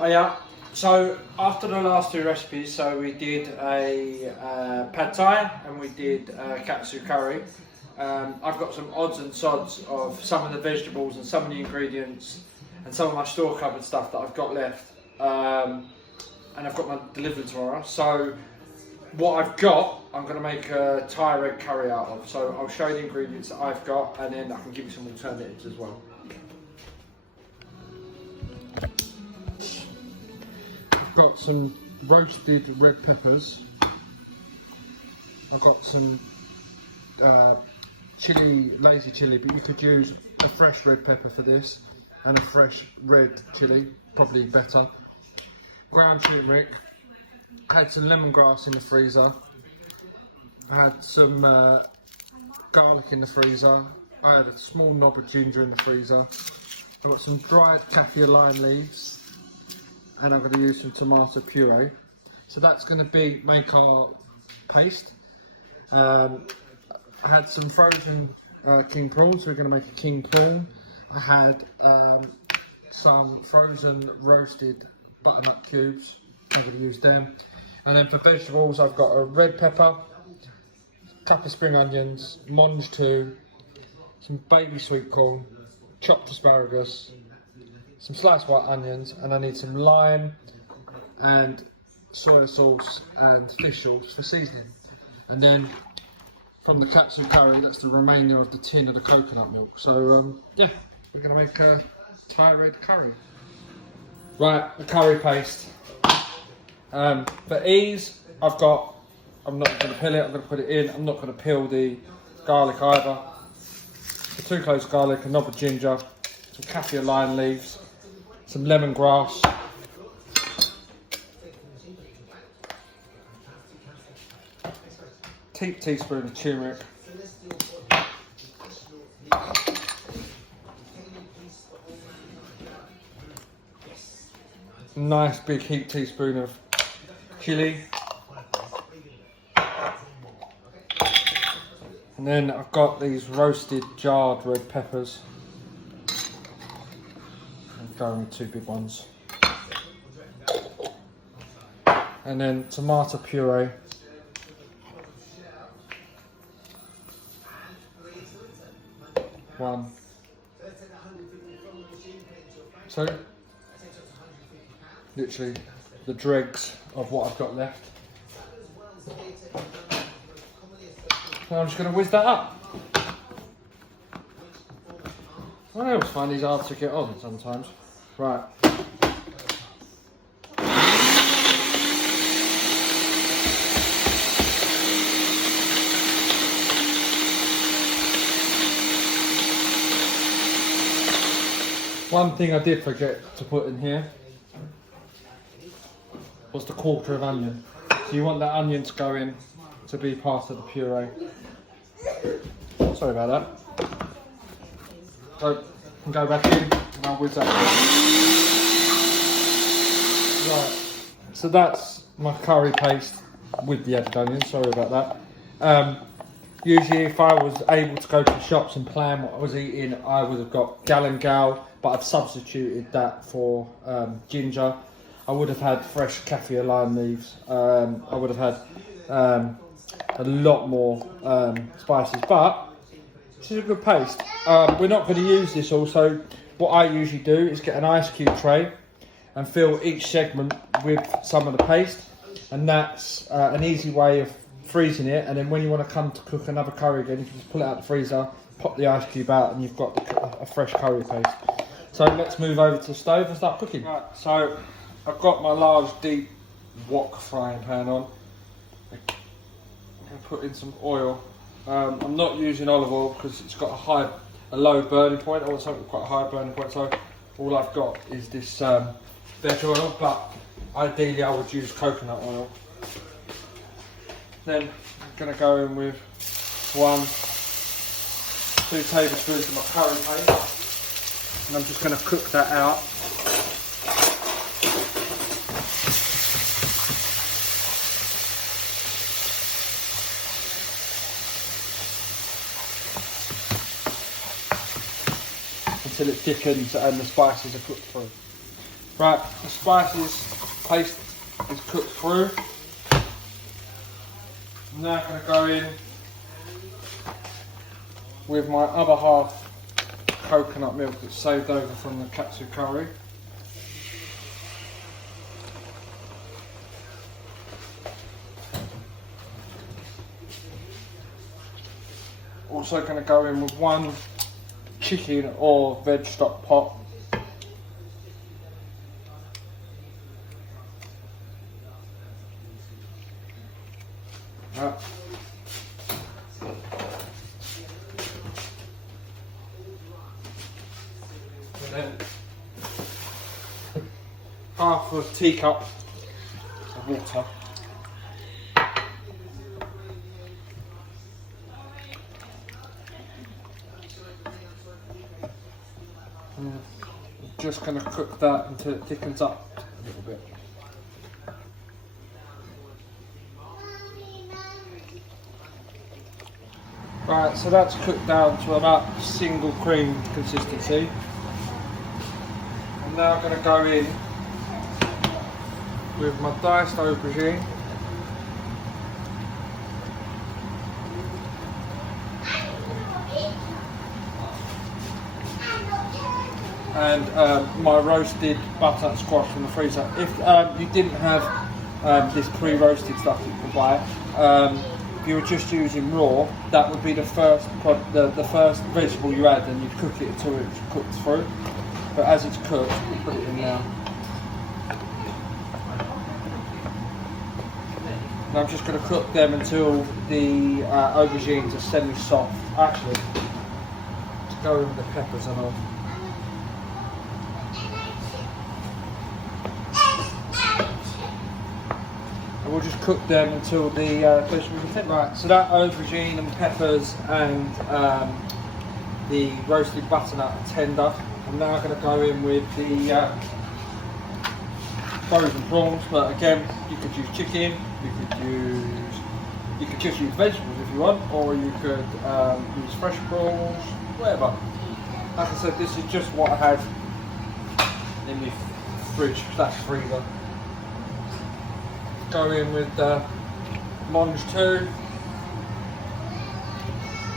Oh yeah. So after the last two recipes, so we did a pad thai and we did katsu curry. I've got some odds and sods of some of the vegetables and some of the ingredients and some of my store cupboard stuff that I've got left. And I've got my delivery tomorrow. So what I've got, I'm going to make a Thai red curry out of. So I'll show you the ingredients that I've got and then I can give you some alternatives as well. I've got some roasted red peppers. I've got some chili, lazy chili, but you could use a fresh red pepper for this and a fresh red chili, probably better. Ground turmeric. I had some lemongrass in the freezer. I had some garlic in the freezer. I had a small knob of ginger in the freezer. I've got some dried kaffir lime leaves, and I'm going to use some tomato puree. So that's going to make our paste. I had some frozen king prawns, so we're going to make a king prawn. I had some frozen roasted butternut cubes. I'm going to use them. And then for vegetables, I've got a red pepper, a couple of spring onions, mange 2, some baby sweet corn, chopped asparagus, some sliced white onions, and I need some lime and soy sauce and fish sauce for seasoning. And then from the katsu curry, that's the remainder of the tin of the coconut milk. So yeah, we're going to make a Thai red curry. Right, the curry paste. For ease, I'm not going to peel it, I'm going to put it in. I'm not going to peel the garlic either. So 2 cloves of garlic, a knob of ginger, some kaffir lime leaves, some lemongrass, teaspoon of turmeric, nice big heaped teaspoon of chili, and then I've got these roasted jarred red peppers. I'm going with 2 big ones, and then tomato puree, one. So literally the dregs of what I've got left. So I'm just going to whiz that up. I always find these hard to get on sometimes. Right. One thing I did forget to put in here was the quarter of onion. So you want that onion to go in to be part of the puree. Sorry about that. So can go back in and I'll whiz that. Right. So that's my curry paste with the added onion. Sorry about that. Usually if I was able to go to the shops and plan what I was eating, I would have got galangal, but I've substituted that for ginger. I would have had fresh kaffir lime leaves. I would have had a lot more spices, but this is a good paste. We're not going to use this all, so what I usually do is get an ice cube tray and fill each segment with some of the paste, and that's an easy way of freezing it, and then when you want to come to cook another curry again, you can just pull it out of the freezer, pop the ice cube out, and you've got a fresh curry paste. So let's move over to the stove and start cooking. Right, so I've got my large deep wok frying pan on. I'm going to put in some oil. I'm not using olive oil because it's got a low burning point. I want something with quite a high burning point, so all I've got is this veg oil, but ideally I would use coconut oil. Then I'm going to go in with 2 tablespoons of my curry paste, and I'm just going to cook that out. Until it thickens and the spices are cooked through. Right, the spices paste is cooked through. I'm now going to go in with my other half coconut milk that's saved over from the katsu curry. Also going to go in with 1 chicken or veg stock pot. And then half a teacup of water. And just going to cook that until it thickens up a little bit. Right, so that's cooked down to about single cream consistency. I'm now going to go in with my diced aubergine. And my roasted butternut squash from the freezer. If you didn't have this pre-roasted stuff you can buy, if you were just using raw, that would be the first the first vegetable you add, and you cook it until it's cooked through. But as it's cooked, you put it in now. And I'm just going to cook them until the aubergines are semi-soft. Actually, to go in with the peppers and all. And we'll just cook them until the vegetables are thick. Right, so that aubergine and peppers and the roasted butternut are tender. I'm now going to go in with the frozen prawns, but again, you could use chicken, you could just use vegetables if you want, or you could use fresh prawns, whatever. Like I said, this is just what I had in the fridge / freezer. Go in with the Monge 2,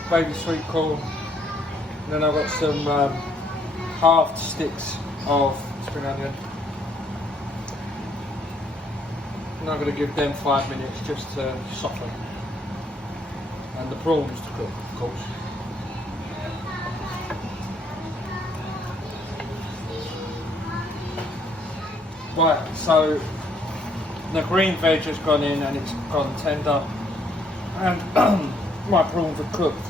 baby sweet corn, and then I've got some halved sticks of spring onion. And I'm going to give them 5 minutes just to soften. And the prawns to cook, of course. Right, so the green veg has gone in and it's gone tender. And my prawns are cooked.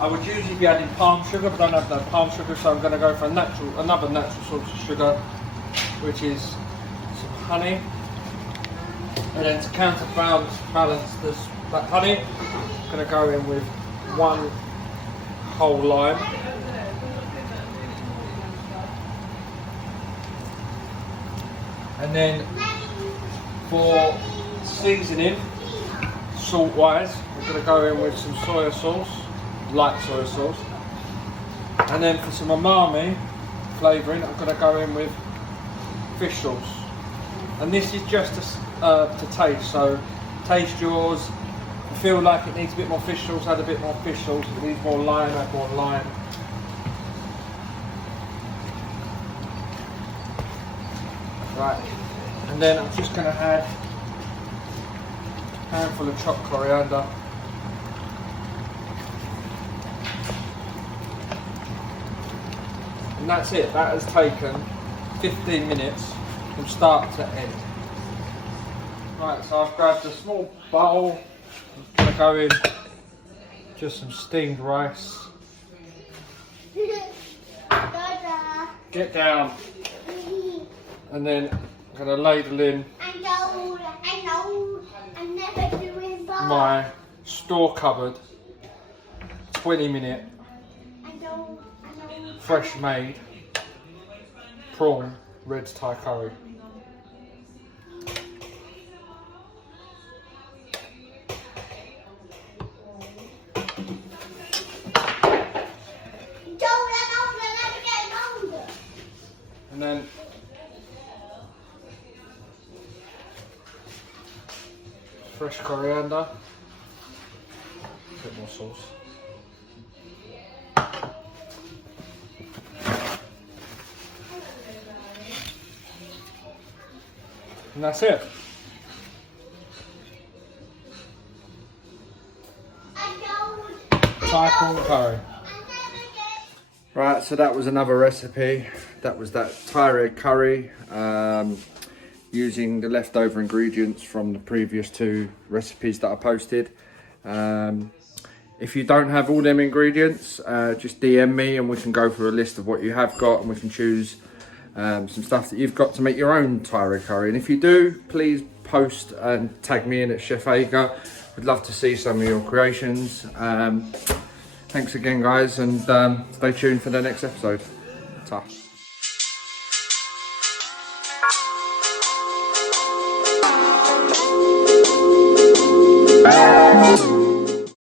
I would usually be adding palm sugar, but I don't have no palm sugar, so I'm going to go for another natural source of sugar, which is some honey. And then to counterbalance that honey, I'm going to go in with 1 whole lime. And then for seasoning, salt wise, we're going to go in with some soy sauce, light soy sauce. And then for some umami flavouring, I'm going to go in with fish sauce. And this is just to taste, so taste yours. If you feel like it needs a bit more fish sauce, add a bit more fish sauce. If it needs more lime, add more lime. Right, and then I'm just going to add a handful of chopped coriander. And that's it. That has taken 15 minutes from start to end. Right, so I've grabbed a small bowl. I'm going to go in just some steamed rice. Get down. And then I'm going to ladle in my store cupboard 20-minute fresh made prawn red Thai curry. And then fresh coriander, a bit more sauce. And that's it. Thai prawn curry. Right, so that was another recipe. That was that Thai red curry, using the leftover ingredients from the previous 2 recipes that I posted. If you don't have all them ingredients, just DM me and we can go through a list of what you have got, and we can choose some stuff that you've got to make your own Thai red curry. And if you do, please post and tag me in at Chef Ager. We'd love to see some of your creations. Thanks again, guys, and stay tuned for the next episode. Ta.